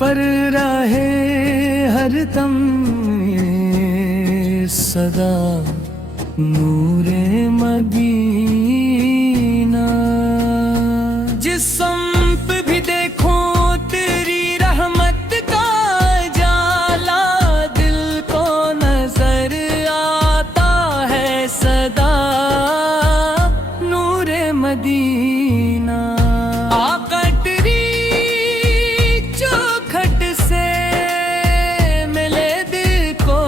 पर रहे हर दम ये सदा नूरे मदीना। जिस संप भी देखो तेरी रहमत का जाला, दिल को नजर आता है सदा नूरे मदीना। आकटरी चौखट से मिले दिल को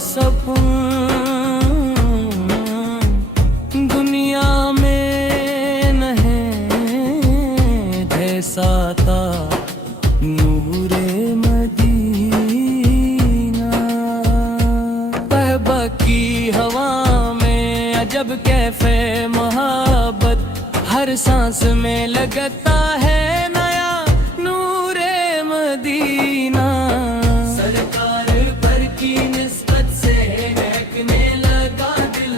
सुकून, दुनिया में नहीं जैसा नूरे मदीना। तहबा की हवा में अजब कैफे मोहब्बत, हर सांस में लगता है नया नूरे मदीना। सरकार पर की निस्बत से महकने लगा दिल,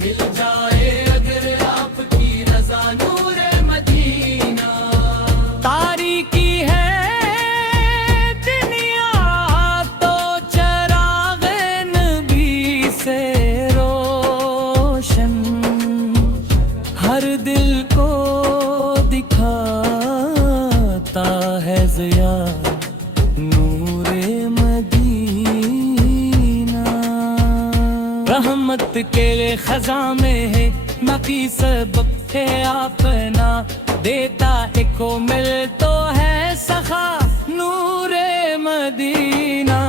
मिल जाए अगर आपकी रज़ा नूरे मदीना। तारीकी है दुनिया तो चराग़े नबी से रोशन, हर दिल को दिखाता है ज़िया नूरे मदीना। रहमत के खज़ा में है नकी सबक है अपना, देता है को मिल तो है सखा नूरे मदीना।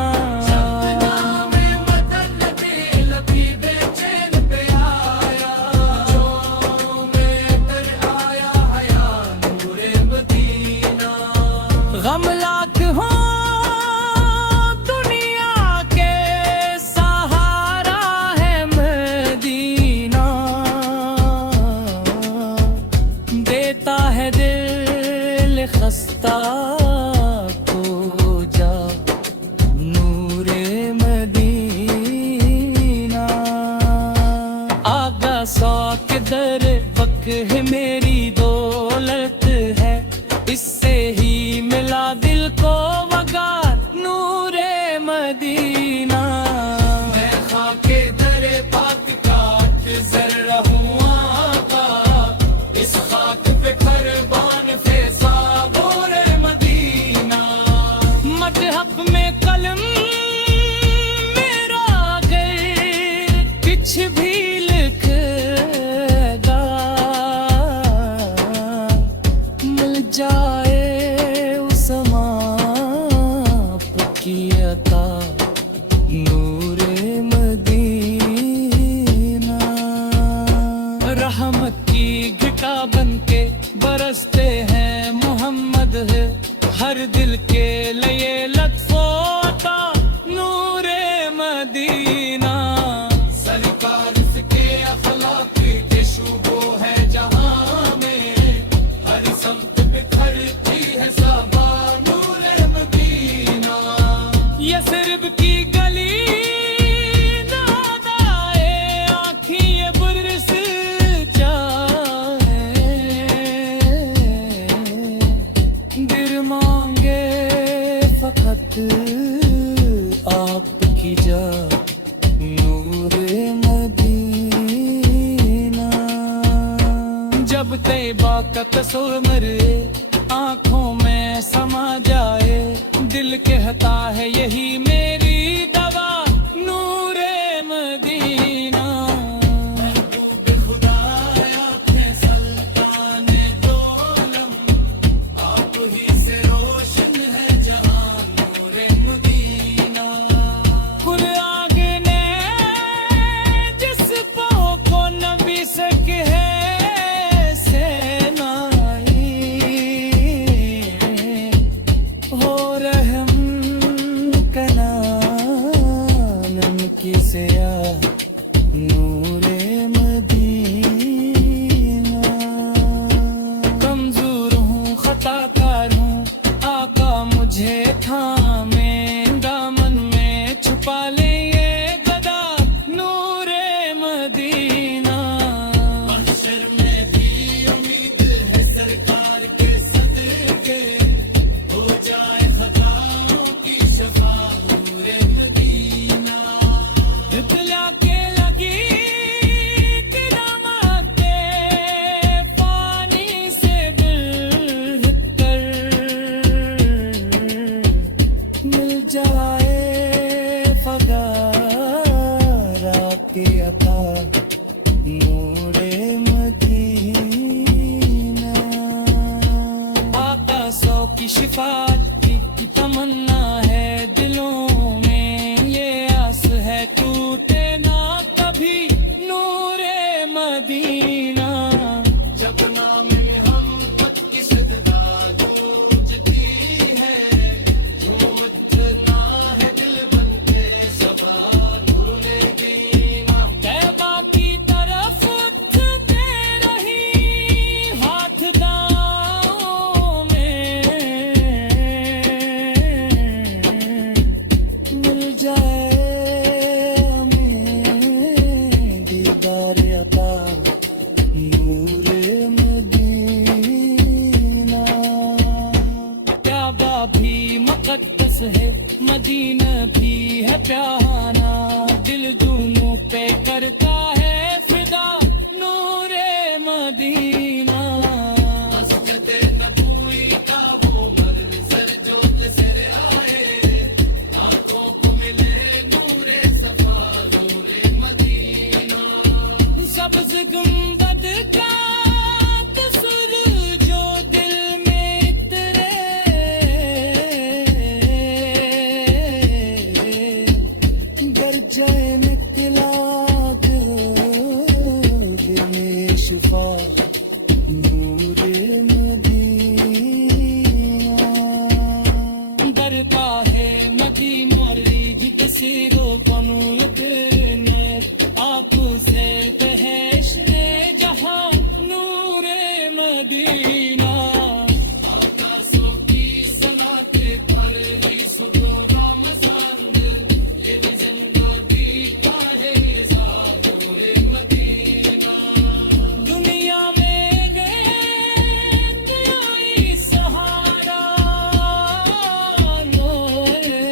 गम लाख हो दुनिया के सहारा है मदीना, देता है दिल खस्ता को जा नूरे मदीना। आगा सौ के दर वक है मेरी दौलत है, इससे ही मिला दिल को वगार नूरे मदीना। मैं खाके दरे पाक का जर रहूं आका, इस खाक पे कुर्बान फैसा बोरे मदीना। मजहब में कलम मेरा गैर कुछ भी लिखेगा, मिल जाए उस माप की अता नूरे मदीना। रहमत की घटा बनके बरसते हैं मोहम्मद है, हर दिल के लिए लत्फो अता नूरे मदीना। सरकार के अखलाक के शुबो है जहां में, हर संत बिखरती है सबा नूरे मदीना। ये सिर्फ की गली नादाए आँखी ये बुर्स चाहे, दिल मांगे फकत आपकी जा नूरे मदीना। जब तैबा का तस्वीर मेरे आँखों में समा जाए, दिल कहता है यही मेरी दवा नूरे मदीना। महबूब खुदा आपने सुल्तान दौलम, आप ही से रोशन है जहां नूरे मदीना। खुद आगे ने जिस पाँव को नबी से कहे हो रहम कना शफाअत की तमन्ना है दिलों में, ये आस है टूटे ना कभी नूरे मदीना। जब नाम में हम तक की सदा गूंजती है, झूमना है दिल बन के सबा नूरे मदीना। तैबा की तरफ उठते रही हाथ दाओं में, मिल जाए हमें दीदार अता नूरे मदीना। काबा भी मुक़द्दस है, मदीना भी है प्यारा, दिल दोनों पे करता है फिदा नूरे मदीना। मस्जिद नबवी का वो मंज़र जो नज़र आए, आँखों को मिले नूरे सफा नूरे मदीना। सब्ज़ गुंबद का तस्वीर जो दिल में इतरे, गरजे निकला दिल में शिफा नूरे मदीना। बरपा है मदी मरीज सिरो बनू इतने, आप सैर पे है इश्क़े जहां नूरे मदीना। आकाशों की सनाते पर भी सुनो रमज़ान, ये भी ज़िंदगी का है नूरे मदीना। दुनिया में गए आई सहारा नूरे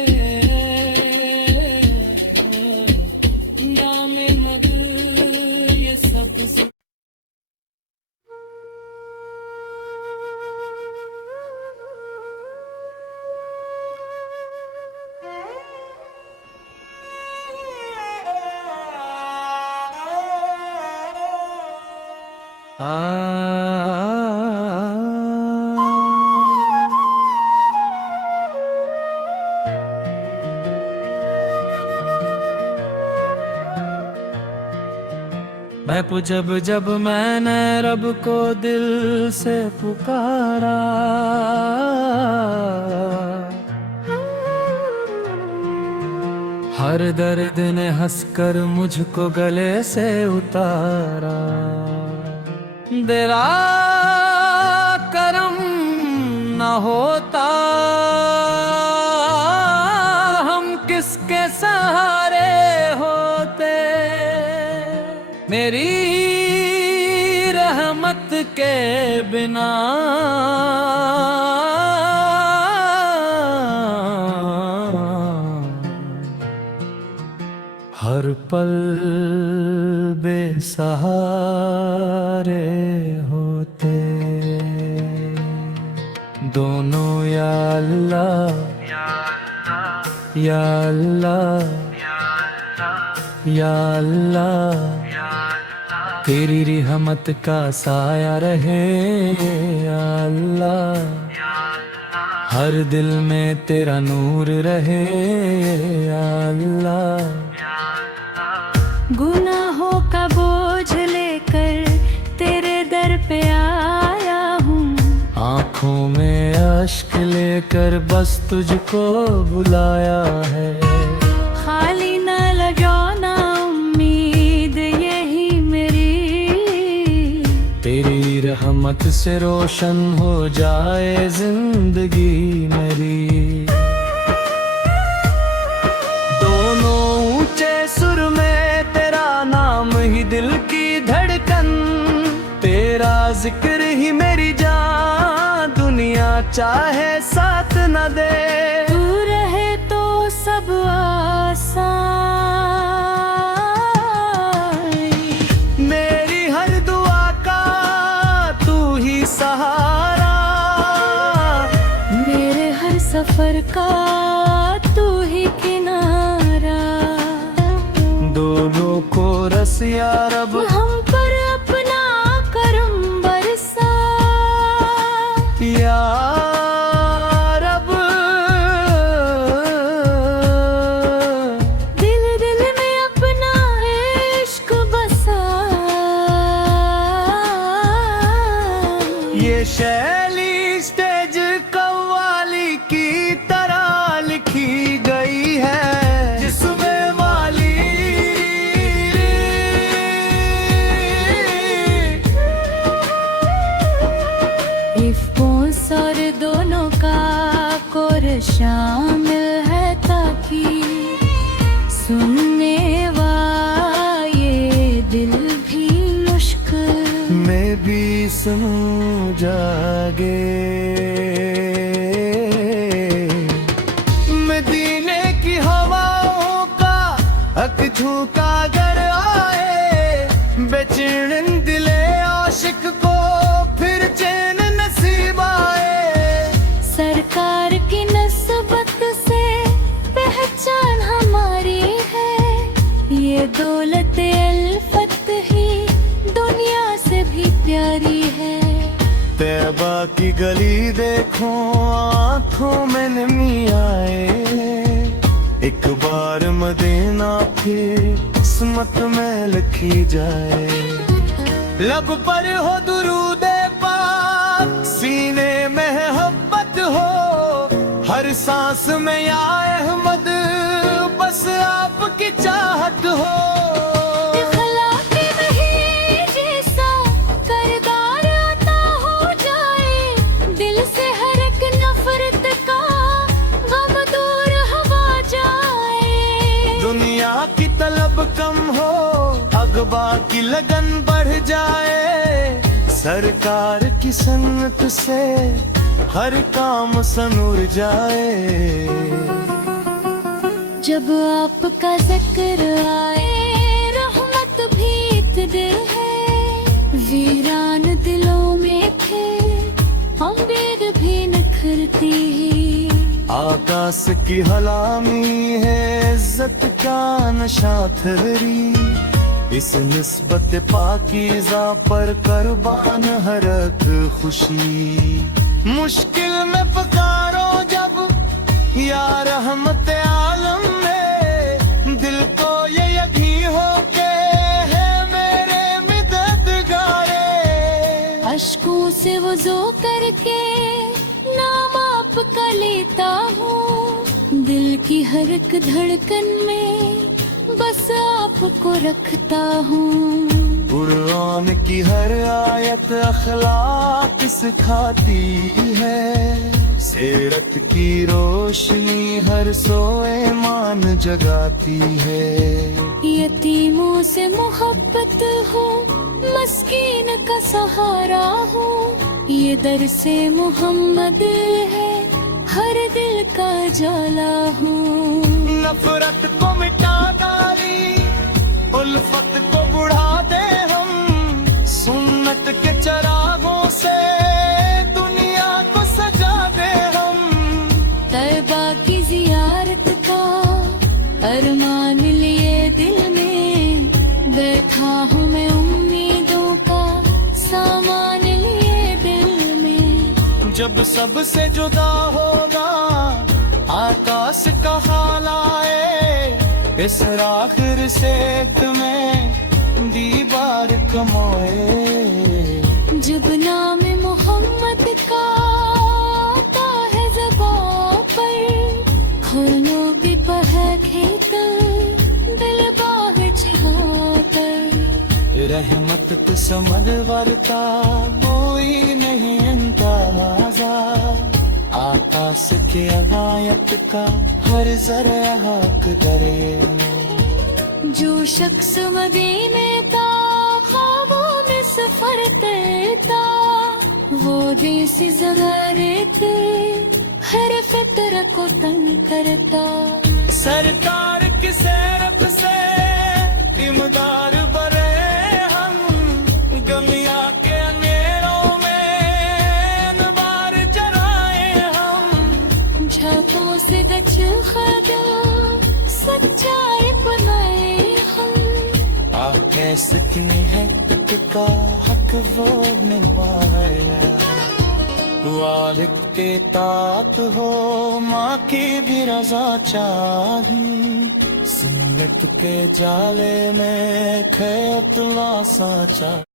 नाम मद ये सबसे। जब जब मैंने रब को दिल से पुकारा, हर दर्द ने हंसकर मुझको गले से उतारा। तेरा करम न होता हम किसके सहारे होते, मेरी रहमत के बिना हर पल बेसहारे होते। दोनों या अल्लाह या अल्लाह या अल्लाह, तेरी रहमत का साया रहे या अल्लाह, हर दिल में तेरा नूर रहे या अल्लाह। गुनाहों का बोझ लेकर तेरे दर पे आया हूँ, आँखों में अश्क लेकर बस तुझको बुलाया है। खाली न लगाना उम्मीद यही मेरी, तेरी रहमत से रोशन हो जाए जिंदगी मेरी। दोनों ऊंचे सुर में तेरा नाम ही दिल की धड़कन, तेरा जिक्र ही मेरी जान, दुनिया चाहे साथ न दे। तू रहे तो सब आसान, मेरी हर दुआ का तू ही सहारा, मेरे हर सफर का तू ही किनारा। दोनों को रस या रब हम पर अपना करम बरसा, या शैली स्टेज कव्वाली की तरह लिखी गई है, जिसमें माली इफ्कोस और दोनों का कोर शामिल है, ताकि सुनने वाले दिल भी मुश्किल में भी समझ जागे। मदीने की हवाओं का हक झूका अगर आए, बेचैन दिले आशिक को फिर चैन नसीब आए। सरकार की नस्बत से पहचान हमारी है, ये दौलत अल्फत ही दुनिया से भी प्यारी है। तैबा की गली देखो आंखों में नमी आए, एक बार मदीना फिर किस्मत में लिखी जाए। लब पर हो दुरूदे पाक, सीने में मोहब्बत हो, हर सांस में या अहमद बस आपकी चाहत हो। दुनिया की तलब कम हो, अगवा की लगन बढ़ जाए, सरकार की सन्नत से हर काम सनूर जाए। जब आपका जिक्र आए, रहमत भीत दिल है, वीरान दिलों में थे अम्बेर भी निखरती है। आकाश की हलामी है इज्जत का नशा थरी, इस निस्बत पाकीज़ा पर कुर्बान हरक खुशी। मुश्किल में पुकारो जब या रहमत आलम में, दिल को ये यकीन हो के है मेरे मददगारे। अश्कों से वज़ू करके नाम आपका लेता हूँ, दिल की हर एक धड़कन में बस आपको रखता हूँ। कुरान की हर आयत अखलाक सिखाती है, सीरत की रोशनी हर सोए मान जगाती है। यतीमों से मोहब्बत हो, मस्कीन का सहारा हो, ये दर से मोहम्मद है, हर दिल का जाला हूँ। नफरत को मिटा डाली, उल्फत को बढ़ा दे हम, सुन्नत के चरागों से दुनिया को सजा दे हम। तैबा की जियारत का अरमान लिए दिल में, बैठा हूँ मैं उम्मीदों का सामान लिए दिल में। जब सबसे जुदा होगा आकाश का हाल आए, इस आखिर से तुम्हें दीवार कमाए। जब नाम मोहम्मद का आता है ज़बां पर, हर लोग बहके दिल बाग चिहाकर। रहमत तो समझ वरता कोई नहीं अंदाजा, आकाश के अगायत का हर जरा हक दरे। जो शख्स मदीने का ख्वाबों में सफर करता, वो देसी ज़माने पे हर फितर को तंग करता। सरकार की सैरत से इमदार बरे हम, गमिया के अंधेरों में अनवार जराए हम। झांकों से गच खदा सच्चाई बनाए हम। कैसे किन्हीं है का हक वो निभाया, वालिक के तात हो माँ की भी रजा चाहिए, सुन्नत के जाले में खैतला सा चाहिए।